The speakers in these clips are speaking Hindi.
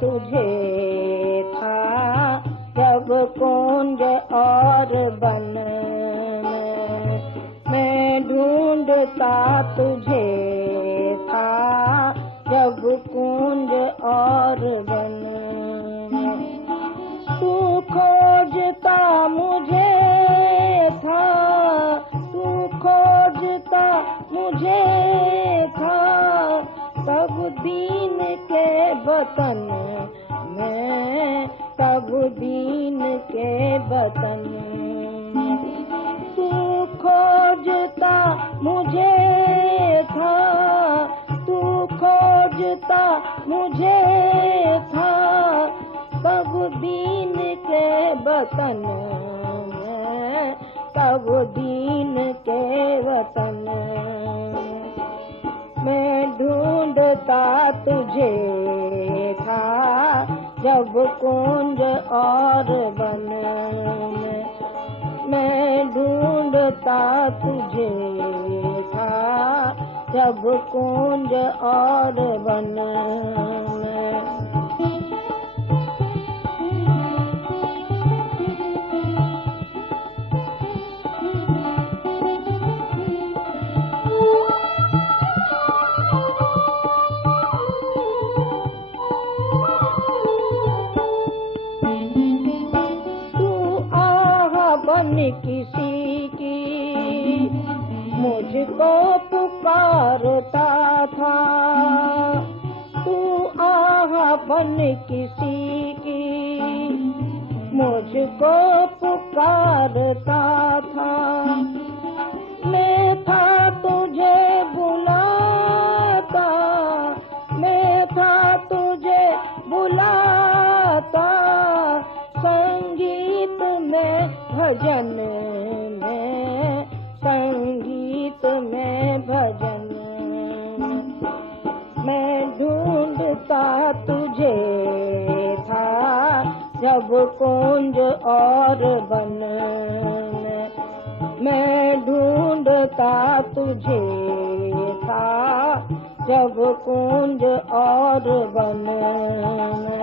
तुझे था जब कुंज और वन में, मैं ढूंढता तुझे था जब कुंज और वन में। तू खोजता मुझे था, तू खोजता मुझे था, तब दीन के वतन में, तब दीन के वतन में। तू खोजता मुझे था, तू खोजता मुझे था, तब दीन के वतन में, तब दीन के वतन में। मैं ढूंढता तुझे था जब कुंज और वन में, मैं ढूंढता तुझे था जब कुंज और वन में। किसी की मुझको पुकारता था, तू आह बन किसी की मुझको पुकारता था। मैं था तुझे बुलाता, मैं था तुझे बुलाता, संगीत में भजन में, संगीत में भजन में। मैं ढूंढता तुझे था जब कुंज और वन में, मैं ढूंढता तुझे था जब कुंज और वन में।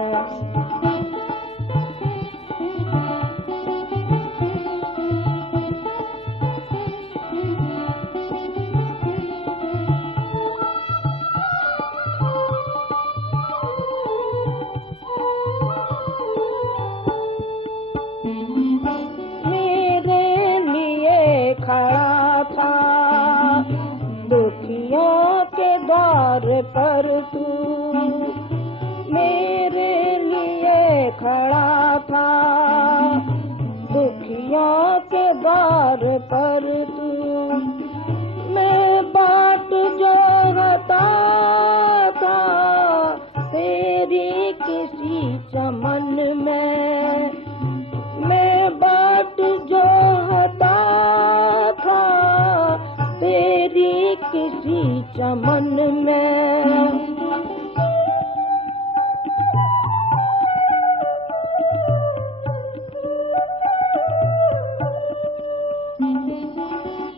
खड़ा था दुखियों के द्वार पर तू, मेरे लिए खड़ा था दुखियों के द्वार पर तू। मैं बाट जोहता था तेरी किसी चमन में, मैं बाट जोहता तेरी किसी चमन में।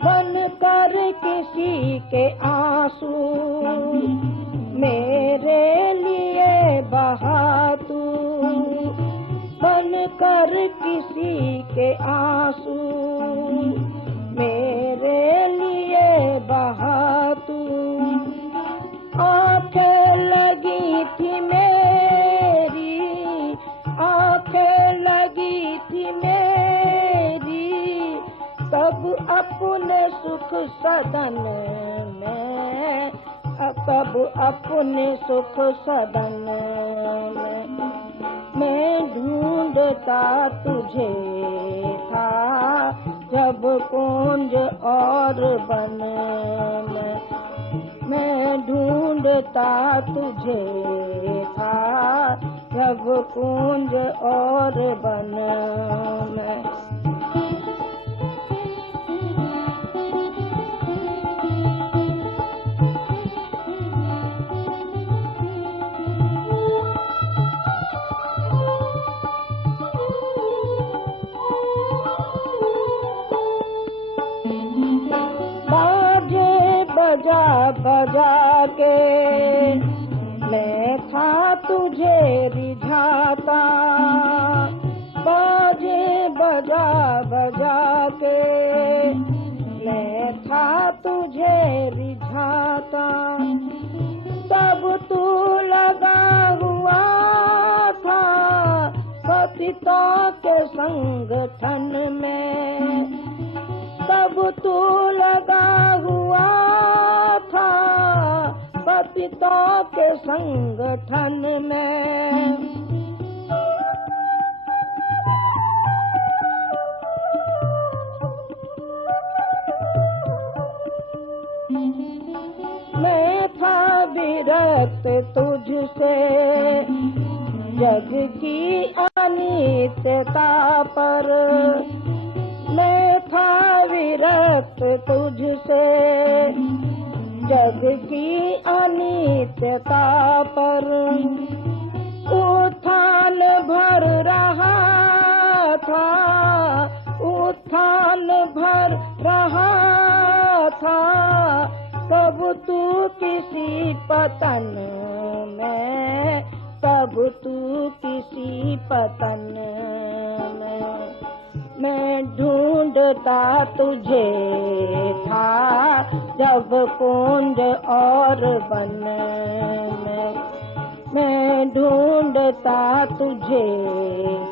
बन कर किसी के आंसू मेरे लिए बहा तू, बन कर किसी के आंसू मेरे लिए बहा तू। आंखें लगी थी मेरी, आंखें लगी थी मेरी, तब अपने सुख सदन में, तब अपने सुख सदन में। मैं ढूंढता तुझे था जब कुंज और वन में, मैं ढूंढता तुझे था जब कुंज और वन में। बजा बजा के मैं था तुझे रिझाता, बाजे बजा बजा के मैं था तुझे रिझाता। तब तू लगा हुआ था पतिता के संगठन में, तब तू लगा हुआ था पतिता के संगठन में। मैं था विरक्त तुझसे जग की अनित्यता पर, मैं था विरक्त तुझसे जग की अनित्यता पर। उत्थान भर रहा था, उत्थान भर रहा था, तब तू किसी पतन में, तब तू किसी पतन में। मैं ढूंढता तुझे था जब कुंज और वन में, मैं ढूंढता तुझे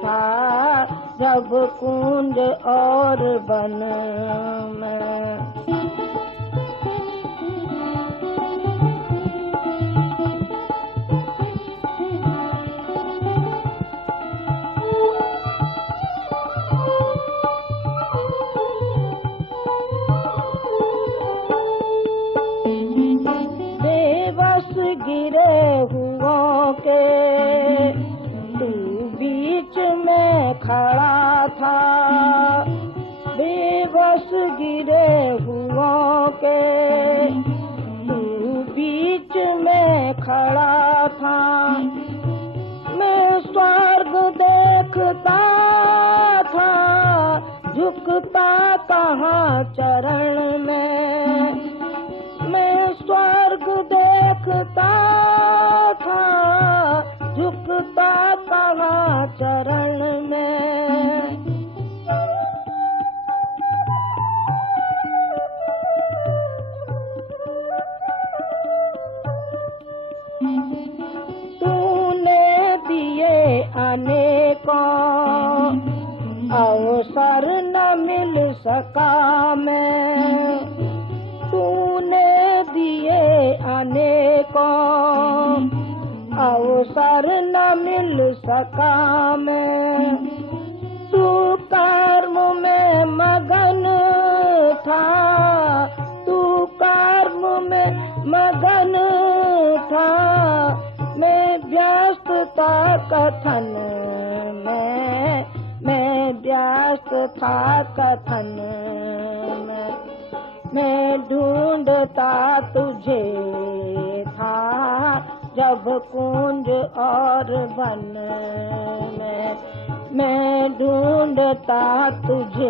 था जब कुंज और वन में। गिरे हुओं के तू बीच में खड़ा था, बेबस गिरे हुओं के तू बीच में खड़ा था। मैं स्वर्ग देखता था झुकता कहाँ चरण में, मैं स्वर्ग देखता था झुकता कहाँ चरण में। तूने दिए अनेकों अवसर न मिल सका मैं, तूने दिए अनेकों अवसर न मिल सका मैं। तू कर्म में मगन था, तू कर्म में मगन था, मैं व्यस्त था कथन में, मैं व्यस्त था कथन में। मैं ढूंढता तुझे था जब कुंज और वन में, मैं ढूंढता तुझे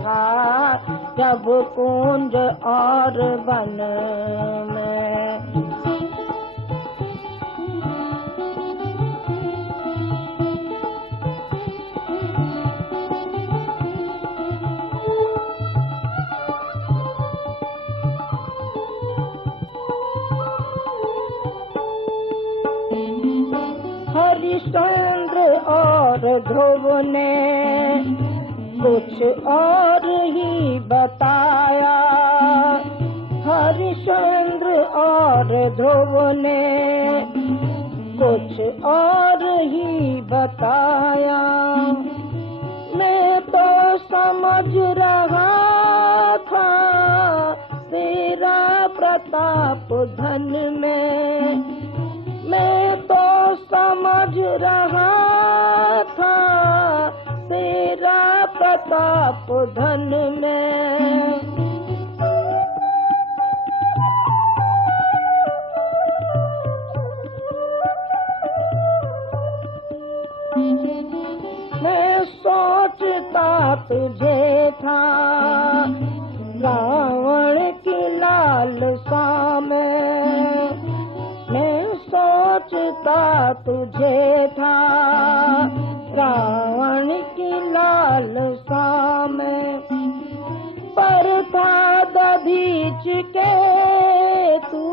था जब कुंज और वन में। हरिश्चंद्र और ध्रुव ने कुछ और ही बताया, हरिश्चंद्र और ध्रुव ने कुछ और ही बताया। मैं तो समझ रहा था तेरा प्रताप धन में, मैं तो समझ रहा था तेरा प्रताप धन में। मैं सोचता तुझे था रावण की लालसा में, मैं सोचता तुझे था रावण की लालसा में, पर था दधीच के तू,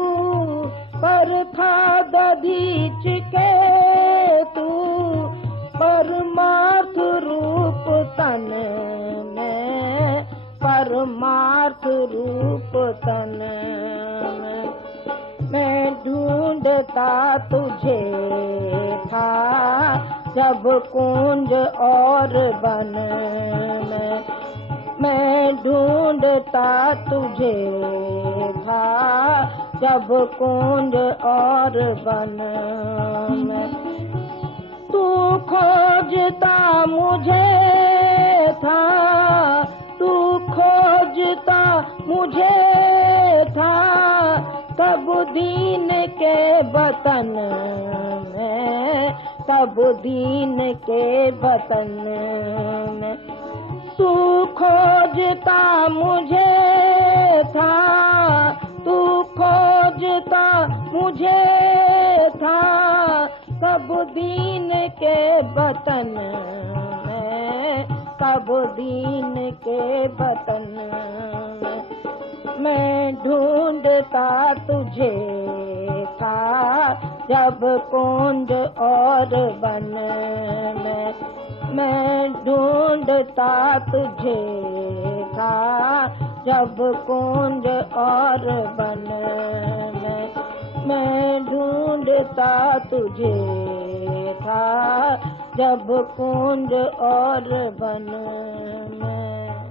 पर था दधीच के तू, परमार्थ रूप तन में, परमार्थ रूप तन में। मैं ढूंढता तुझे था जब कुंज और वन में, मैं ढूंढता तुझे था जब कुंज और वन में। तू खोजता मुझे था, तू खोजता मुझे था, तब दीन के वतन में, तब दीन के वतन में। तू खोजता मुझे था, तू खोजता मुझे था, तब दीन के वतन में, तब दीन के वतन में। मैं ढूंढता तुझे था जब कुंज और वन में, मैं ढूंढता तुझे था जब कुंज और वन में, मैं ढूंढता तुझे था जब कुंज और वन में।